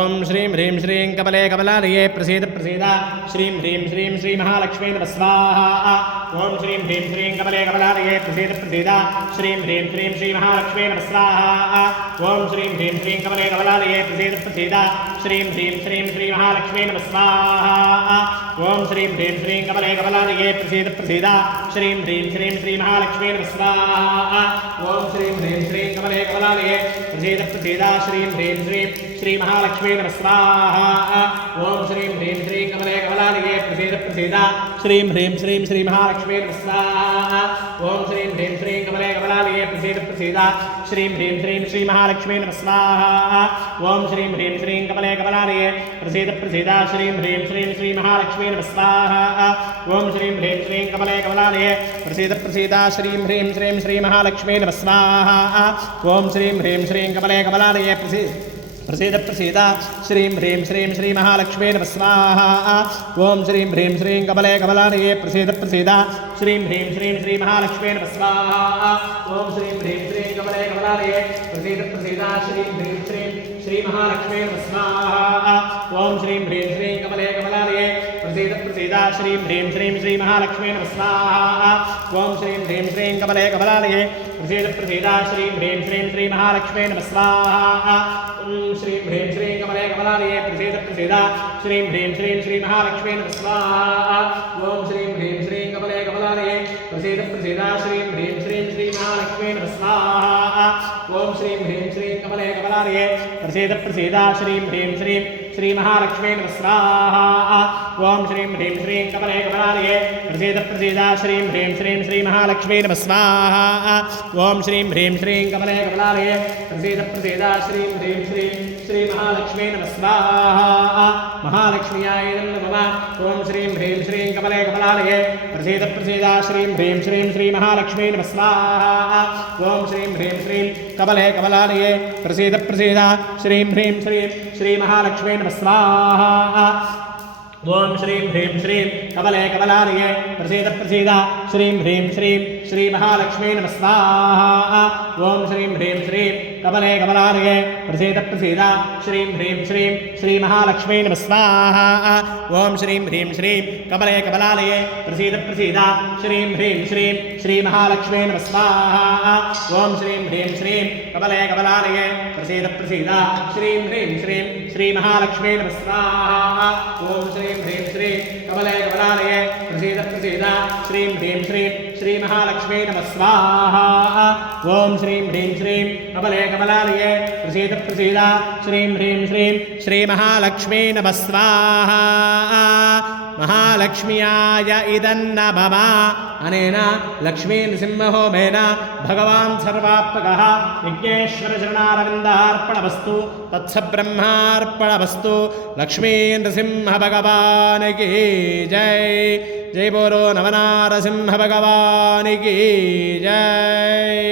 ओम श्रीं ह्रीं श्रीं कमले कमलालये प्रसीद प्रसीद श्रीं ह्रीं श्रीं श्री महालक्ष्मी नमः स्वाहा। ओम श्रीं ह्रीं श्रीं कमले कमलालये प्रसीद प्रसीद श्रीं ह्रीं श्रीं श्री महालक्ष्मी नमः स्वाहा। ओम श्रीं ह्रीं श्रीं कमले कमलालये प्रसीद प्रसीद श्रीं ह्रीं श्रीं श्री महालक्ष्मी नमः स्वाहा। ओम श्रीं ह्रीं श्रीं कमले कमलालये प्रसीद प्रसीद श्रीं ह्रीं श्रीं श्री महालक्ष्मी नमः स्वाहा। ओम श्रीं ह्रीं श्रीं कमले कमलालये प्रसीद प्रसीद श्रीं ह्रीं श्रीं श्री महालक्ष्मी नमः स्वाहा। ओम श्रीं ह्रीं श्रीं कमले कमलालये प्रसीद प्रसीद श्रीं ह्रीं श्रीं श्री महालक्ष्मी नमः स्वाहा। ओम श्रीं ह्रीं श्रीं कमले कमलालये प्रसीद प्रसीद श्रीं ह्रीं श्रीं श्री महालक्ष्मी नमः स्वाहा। ओम श्रीं ह्रीं श्रीं कमले कमलालये प्रसीद प्रसीद श्रीं ह्रीं श्रीं श्री महालक्ष्मी नमः स्वाहा। ओम श्रीं ह्रीं श्रीं कमले कमलालये प्रसीद प्रसीद श्रीं ह्रीं श्रीं श्री महालक्ष्मी नमः स्वाहा। ओम श्रीं ह्रीं श्रीं कमले कमलालये प्रसीद प्रसीद श्रीं ह्रीं श्रीं श्री महालक्ष्मी नमः स्वाहा। ओम श्रीं ह्रीं श्रीं कमले कमलालये प्रसीद प्रसीद श्रीं ह्रीं श्रीं श्री महालक्ष्मी नमः स्वाहा। ओम श्रीं ह्रीं श्रीं कमले कमलालये प्रसीद प्रसीद श्रीं ह्रीं श्रीं श्री महालक्ष्मी नमः स्वाहा। ओम श्रीं ह्रीं श्रीं कमले कमलालये प्रसीद प्रसीद श्रीं ह्रीं श्रीं श्री महालक्ष्मी नमः स्वाहा। ओम श्रीं ह्रीं श्रीं कमले कमलालये प्रसीद प्रसीद श्रीं ह्रीं श्रीं श्री महालक्ष्मी नमः स्वाहा। श्रीं ह्रीं श्रीं कमले कमलालये प्रसीद प्रसीद श्रीं ह्रीं श्रीं श्री महालक्ष्मी नमः स्वाहा। ओम श्रीं ह्रीं श्रीं कमले कमलालये प्रसीद प्रसीद श्रीं ह्रीं श्रीं श्री महालक्ष्मी नमः स्वाहा। ओम श्रीं ह्रीं श्रीं कमले कमलालये प्रसीद प्रसीद श्रीं ह्रीं श्रीं श्री महालक्ष्मी नमः स्वाहा। ओम श्रीं ह्रीं श्रीं कमले कमलालये प्रसीद प्रसीद श्रीं ह्रीं श्रीं श्री महालक्ष्मी नमः स्वाहा। ओम श्रीं ह्रीं श्रीं कमले कमलालये प्रसीद प्रसीद श्रीं ह्रीं श्रीं श्री महालक्ष्मी नमः स्वाहा। महालक्ष्म्याय नमः। ओम श्रीं ह्रीं श्रीं कमले कमलालये प्रसीद प्रसीद श्रीं ह्रीं श्रीं श्री महालक्ष्मी नमः स्वाहा। ओम श्रीं ह्रीं श्रीं कमले कमलालये प्रसीद प्रसीद श्रीं ह्रीं श्रीं श्री महालक्ष्मी नमः स्वाहा। ओम श्रीं ह्रीं श्रीं कमले कमलालये प्रसीद प्रसीद श्रीं ह्रीं श्रीं श्री महालक्ष्मी नमः स्वाहा। ओम श्रीं ह्रीं श्रीं कमले कमलालये प्रसीद प्रसीद श्रीं ह्रीं श्रीं श्री महालक्ष्मी नमः स्वाहा। ओम श्रीं ह्रीं श्रीं कमले कमलालये प्रसीद प्रसीद श्रीं ह्रीं श्रीं श्री महालक्ष्मी नमः स्वाहा। ओम श्रीं ह्रीं श्रीं कमले कमलालये प्रसीद प्रसीद श्रीं ह्रीं श्रीं श्री महालक्ष्मी नमः स्वाहा। ओम श्रीं ह्रीं श्रीं कमले कमलालये प्रसीद प्रसीद श्रीं ह्रीं श्रीं श्री महालक्ष्मी नमः स्वाहा। ओम श्रीं ह्रीं श्रीं कमले कमलालये प्रसीद प्रसीद श्रीं ह्रीं श्रीं श्री महालक्ष्मी नमः स्वाहा। महालक्ष्म्याय इदन्न मम अनेन लक्ष्मी नृसिंहहोमेन भगवान् सर्वात्मकः यज्ञेश्वरचरणारविन्दार्पणमस्तु तत्सब्रह्मार्पणमस्तु। लक्ष्मी नृसिंह भगवान् की जय। जय बोलो नवनारसिंह भगवान् की जय।